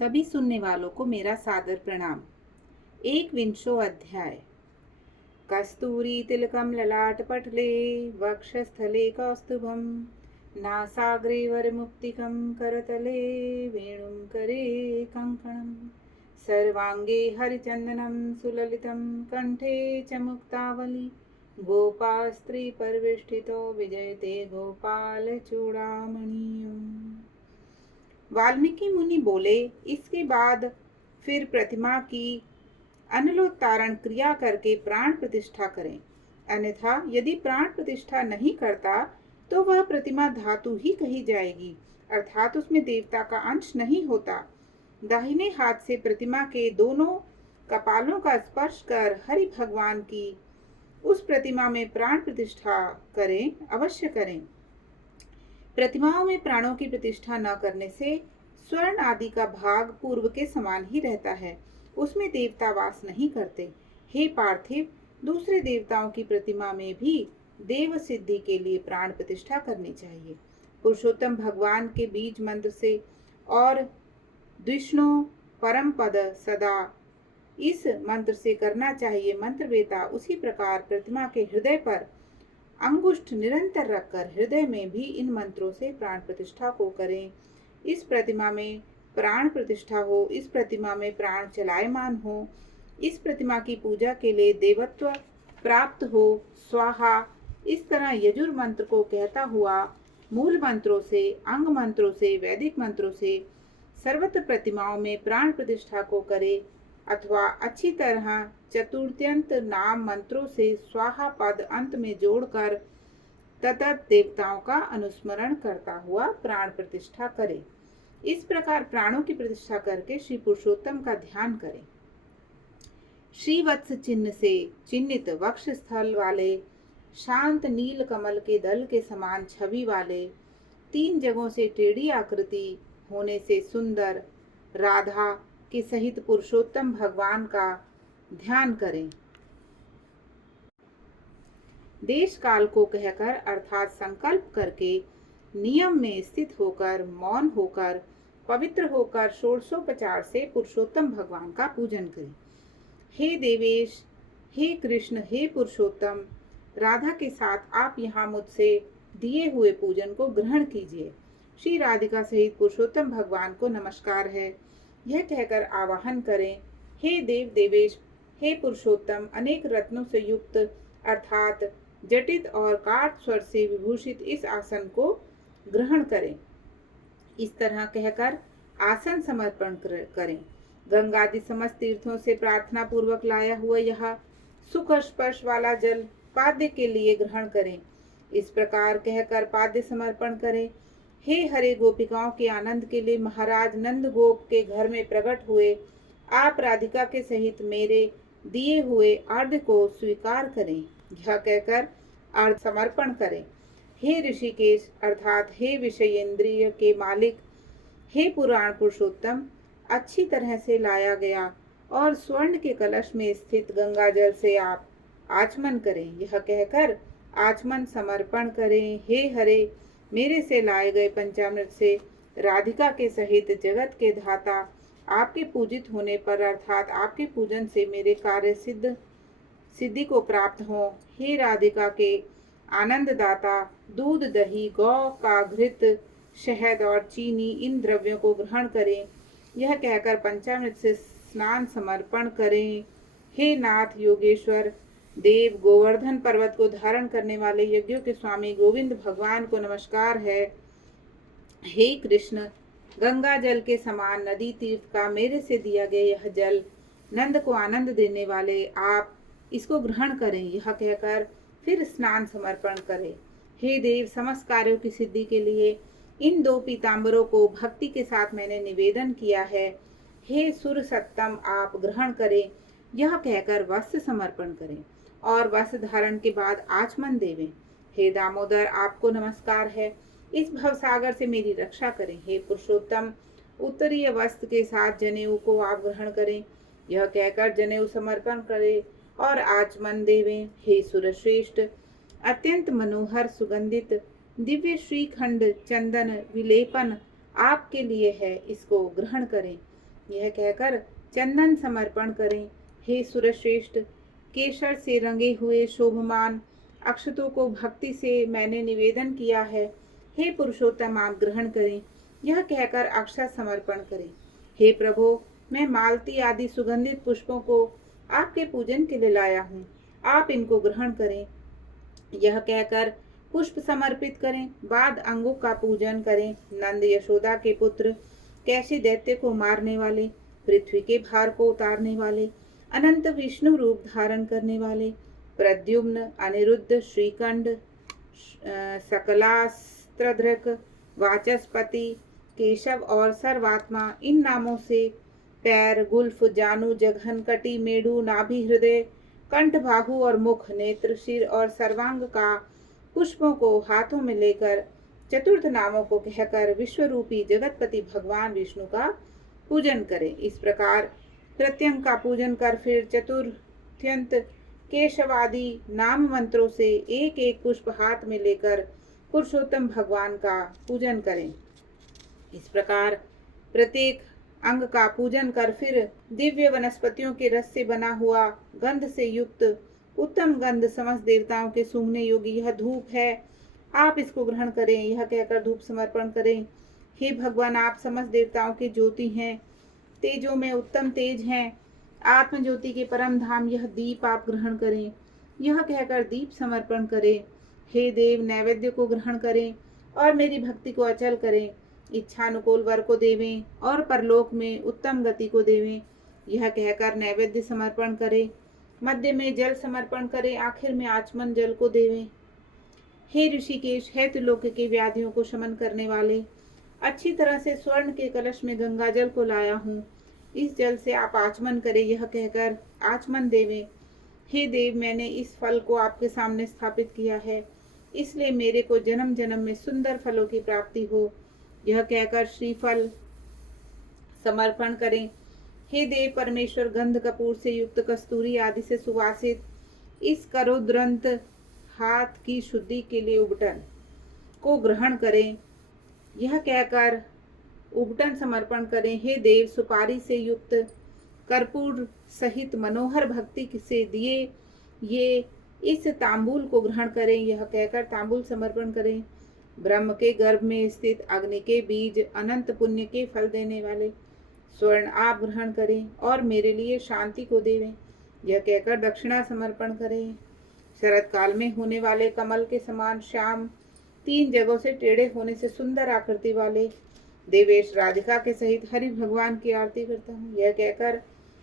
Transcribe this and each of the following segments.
सभी सुनने वालों को मेरा सादर प्रणाम। 21वां अध्याय। कस्तूरी तिलकम ललाटपटले वक्षस्थले कौस्तुभम नासाग्रे वरमुक्तिकं करतले वेणुं करे कंकणम सर्वांगे हरिचंदनं सुललितं कंठे च मुक्तावली गोपास्त्री परिवेष्टितो विजयते गोपाल चूड़ामणियम्। वाल्मीकि मुनि बोले, इसके बाद फिर प्रतिमा की अनलोत्तारण क्रिया करके प्राण प्रतिष्ठा करें, अन्यथा यदि प्राण प्रतिष्ठा नहीं करता तो वह प्रतिमा धातु ही कही जाएगी, अर्थात उसमें देवता का अंश नहीं होता। दाहिने हाथ से प्रतिमा के दोनों कपालों का स्पर्श कर हरि भगवान की उस प्रतिमा में प्राण प्रतिष्ठा करें, अवश्य करें। प्रतिमाओं में प्राणों की प्रतिष्ठा न करने से स्वर्ण आदि का भाग पूर्व के समान ही रहता है, उसमें देवता वास नहीं करते। हे पार्थिव, दूसरे देवताओं की प्रतिमा में भी देव सिद्धि के लिए प्राण प्रतिष्ठा करनी चाहिए। पुरुषोत्तम भगवान के बीज मंत्र से और विष्णु परम पद सदा इस मंत्र से करना चाहिए। मंत्र वेता उसी प्रकार प्रतिमा के हृदय पर अंगुष्ठ निरंतर रखकर हृदय में भी इन मंत्रों से प्राण प्रतिष्ठा को करें। इस प्रतिमा में प्राण प्रतिष्ठा हो, इस प्रतिमा में प्राण चलायमान हो, इस प्रतिमा की पूजा के लिए देवत्व प्राप्त हो, स्वाहा। इस तरह यजुर मंत्र को कहता हुआ मूल मंत्रों से, अंग मंत्रों से, वैदिक मंत्रों से सर्वत्र प्रतिमाओं में प्राण प्रतिष्ठा को करे, अथवा अच्छी तरह चतुर्थ्यंत नाम मंत्रों से स्वाहा पद अंत में जोड़कर ततत देवताओं का अनुस्मरण करता हुआ प्राण प्रतिष्ठा करे। इस प्रकार प्राणों की प्रतिष्ठा करके श्री पुरुषोत्तम का ध्यान करें। श्रीवत्स चिन्ह से चिन्हित वक्ष स्थल वाले, शांत नील कमल के दल के समान छवि वाले, 3 जगहों से टेढ़ी आकृति होने से सुंदर राधा के सहित पुरुषोत्तम भगवान का ध्यान करें। देश काल को कहकर अर्थात संकल्प करके नियम में स्थित होकर, मौन होकर, पवित्र होकर षोडशोपचार से पुरुषोत्तम भगवान का पूजन करें। हे देवेश, हे कृष्ण, हे पुरुषोत्तम, राधा के साथ आप यहाँ मुझसे दिए हुए पूजन को ग्रहण कीजिए। श्री राधिका सहित पुरुषोत्तम भगवान को नमस्कार है, यह कहकर आवाहन करें। हे देव देवेश, हे पुरुषोत्तम, अनेक रत्नों से युक्त अर्थात जटित और काठ स्वर से विभूषित इस आसन को ग्रहण करें। इस तरह कहकर आसन समर्पण करें। गंगादि समस्त तीर्थों से प्रार्थना पूर्वक लाया हुआ यह सुख स्पर्श वाला जल पाद्य के लिए ग्रहण करें। इस प्रकार कहकर पाद्य समर्पण करें। हे हरे, गोपिकाओं के आनंद के लिए महाराज नंद गोप के घर में प्रकट हुए आप राधिका के सहित मेरे दिए हुए अर्घ्य को स्वीकार करें। यह कहकर अर्घ्य समर्पण करें। हे ऋषिकेश अर्थात हे विषयेंद्रिय के मालिक, हे पुराण पुरुषोत्तम, अच्छी तरह से लाया गया और स्वर्ण के कलश में स्थित गंगा जल से आप आचमन करें। यह कहकर आचमन समर्पण करें। हे हरे, मेरे से लाए गए पंचामृत से राधिका के सहित जगत के धाता आपके पूजित होने पर अर्थात आपके पूजन से मेरे कार्य सिद्धि को प्राप्त हो। हे राधिका के आनंद दाता, दूध, दही, गौ का घृत, शहद और चीनी, इन द्रव्यों को ग्रहण करें। यह कहकर पंचामृत से स्नान समर्पण करें। हे नाथ योगेश्वर देव, गोवर्धन पर्वत को धारण करने वाले यज्ञों के स्वामी गोविंद भगवान को नमस्कार है। हे कृष्ण, गंगा जल के समान नदी तीर्थ का मेरे से दिया गया यह जल नंद को आनंद देने वाले आप इसको ग्रहण करें। यह कहकर फिर स्नान समर्पण करें। हे देव, समस्त कार्यों की सिद्धि के लिए इन 2 पीतांबरों को भक्ति के साथ मैंने निवेदन किया है। हे सुर सत्तम, आप ग्रहण करें। यह कहकर वस्त्र समर्पण करें और वस्त्र धारण के बाद आचमन देवें। हे दामोदर, आपको नमस्कार है, इस भवसागर से मेरी रक्षा करें। हे पुरुषोत्तम, उत्तरीय वस्त्र के साथ जनेऊ को आप ग्रहण करें। यह कहकर जनेऊ समर्पण करें और आचमन देवें। हे सुरश्रेष्ठ, अत्यंत मनोहर सुगंधित दिव्य श्रीखंड चंदन विलेपन आपके लिए है, इसको ग्रहण करें। यह कहकर चंदन समर्पण करें। हे सुरश्रेष्ठ, केसर से रंगे हुए शोभमान अक्षतों को भक्ति से मैंने निवेदन किया है। हे पुरुषोत्तम, आप ग्रहण करें। यह कहकर अक्षत समर्पण करें। हे प्रभु, मैं मालती आदि सुगंधित पुष्पों को आपके पूजन के लिए लाया हूँ, आप इनको ग्रहण करें। यह कहकर पुष्प समर्पित करें। बाद अंगों का पूजन करें। नंद यशोदा के पुत्र, कैसे दैत्य को मारने वाले, पृथ्वी के भार को उतारने वाले, अनंत विष्णु रूप धारण करने वाले, प्रद्युम्न, अनिरुद्ध, श्रीकंड, सकलास्त्रधृक, वाचस्पति, केशव और सर्वात्मा, इन नामों से पैर, गुल्फ, जानू, जघन, कटी, मेढू, नाभि, हृदय, कंठ, बाहु और मुख, नेत्र, सिर और सर्वांग का पुष्पों को हाथों में लेकर चतुर्थ नामों को कहकर विश्वरूपी जगतपति भगवान विष्णु का पूजन करें। इस प्रकार प्रत्यंग का पूजन कर फिर चतुर्थ्यंत केशवादि नाम मंत्रों से एक एक पुष्प हाथ में लेकर पुरुषोत्तम भगवान का पूजन करें। इस प्रकार प्रत्येक अंग का पूजन कर फिर दिव्य वनस्पतियों के रस से बना हुआ गंध से युक्त उत्तम गंध समस्त देवताओं के सूंघने योग्य यह धूप है, आप इसको ग्रहण करें। यह कहकर धूप समर्पण करें। हे भगवान, आप समस्त देवताओं के ज्योति हैं, तेजों में उत्तम तेज हैं, आत्म ज्योति के परम धाम, यह दीप आप ग्रहण करें। यह कहकर दीप समर्पण करें। हे देव, नैवेद्य को ग्रहण करें और मेरी भक्ति को अचल करें। इच्छानुकूल वर को देवें और परलोक में उत्तम गति को देवें। यह कहकर नैवेद्य समर्पण करें। मध्य में जल समर्पण करें, आखिर में आचमन जल को देवें। हे ऋषिकेश, हे त्रिलोक के व्याधियों को शमन करने वाले, अच्छी तरह से स्वर्ण के कलश में गंगा जल को लाया हूँ, इस जल से आप आचमन करें। यह कहकर आचमन देवें। हे देव, मैंने इस फल को आपके सामने स्थापित किया है, इसलिए मेरे को जन्म जन्म में सुंदर फलों की प्राप्ति हो। यह कहकर श्रीफल समर्पण करें। हे देव परमेश्वर, गंध कपूर से युक्त कस्तूरी आदि से सुवासित इस करोद्रंत हाथ की शुद्धि के लिए उबटन को ग्रहण करें। यह कहकर उबटन समर्पण करें। हे देव, सुपारी से युक्त कर्पूर सहित मनोहर भक्ति से दिए ये इस तांबूल को ग्रहण करें। यह कहकर तांबूल समर्पण करें। ब्रह्म के गर्भ में स्थित अग्नि के बीज, अनंत पुण्य के फल देने वाले स्वर्ण आप ग्रहण करें और मेरे लिए शांति को देवें। यह कहकर दक्षिणा समर्पण करें। शरद काल में होने वाले कमल के समान श्याम, 3 जगहों से टेढ़े होने से सुंदर आकृति वाले देवेश राधिका के सहित हरि भगवान की आरती करता हूँ। यह कहकर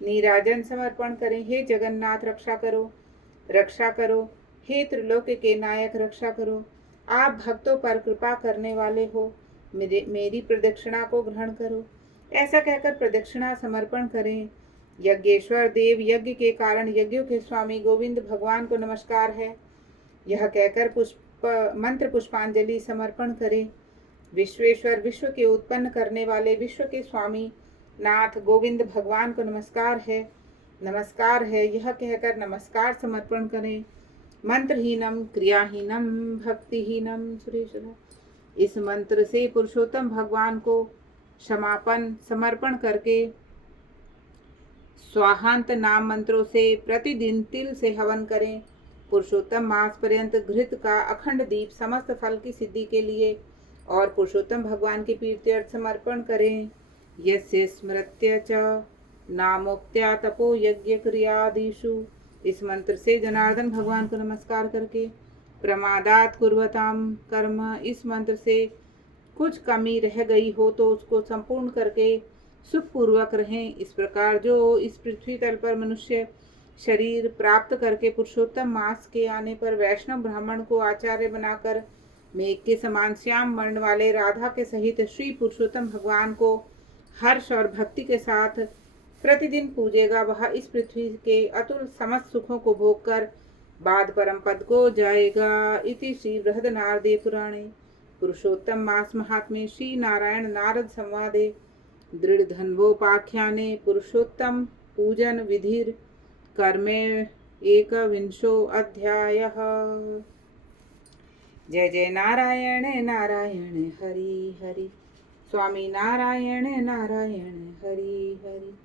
नीराजन समर्पण करें। हे जगन्नाथ, रक्षा करो, रक्षा करो। हे त्रिलोक के नायक, रक्षा करो। आप भक्तों पर कृपा करने वाले हो, मेरी प्रदक्षिणा को ग्रहण करो। ऐसा कहकर प्रदक्षिणा समर्पण करें। यज्ञेश्वर देव, यज्ञ के कारण यज्ञों के स्वामी गोविंद भगवान को नमस्कार है। यह कहकर मंत्र पुष्पांजलि समर्पण करें। विश्वेश्वर, विश्व के उत्पन्न करने वाले विश्व के स्वामी नाथ गोविंद भगवान को नमस्कार है, नमस्कार है। यह कहकर नमस्कार समर्पण करें। मंत्रहीनम क्रियाहीनम भक्तिहीनम सुरेश्वर, इस मंत्र से पुरुषोत्तम भगवान को क्षमापन समर्पण करके स्वाहांत नाम मंत्रों से प्रतिदिन तिल से हवन करें। पुरुषोत्तम मास पर्यंत घृत का अखंड दीप समस्त फल की सिद्धि के लिए और पुरुषोत्तम भगवान के प्रीत्यर्थ समर्पण करें। यस्य स्मृत्य च नामोक्त्या तपो यज्ञ क्रियादिषु, इस मंत्र से जनार्दन भगवान को नमस्कार करके प्रमादात कुर्वताम कर्म, इस मंत्र से कुछ कमी रह गई हो तो उसको संपूर्ण करके सुखपूर्वक रहें। इस प्रकार जो इस पृथ्वी तल पर मनुष्य शरीर प्राप्त करके पुरुषोत्तम मास के आने पर वैष्णव ब्राह्मण को आचार्य बनाकर मेघ के समान श्याम वर्ण वाले राधा के सहित श्री पुरुषोत्तम भगवान को हर्ष और भक्ति के साथ प्रतिदिन पूजेगा, वह इस पृथ्वी के अतुल समस्त सुखों को भोग कर बाद परम पद को जाएगा। इति श्री बृहदनारदीय पुराणे पुरुषोत्तम मास महात्म्ये श्री नारायण नारद संवादे दृढ़धन्वोपाख्याने पुरुषोत्तम पूजन विधिर कर्मे एकविंशो अध्यायः। जय जय नारायण नारायण हरि हरि। स्वामी नारायण नारायण हरि हरि।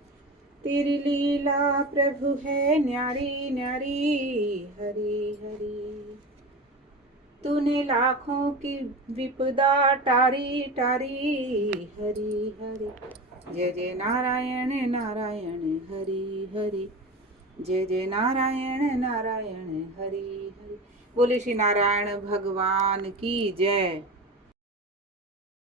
तेरी लीला प्रभु है न्यारी न्यारी हरि हरि। तूने लाखों की विपदा टारी टारी हरि हरि। जय जय नारायण नारायण हरि हरि। जय जय नारायण नारायण हरि हरि। बोले श्री नारायण भगवान की जय।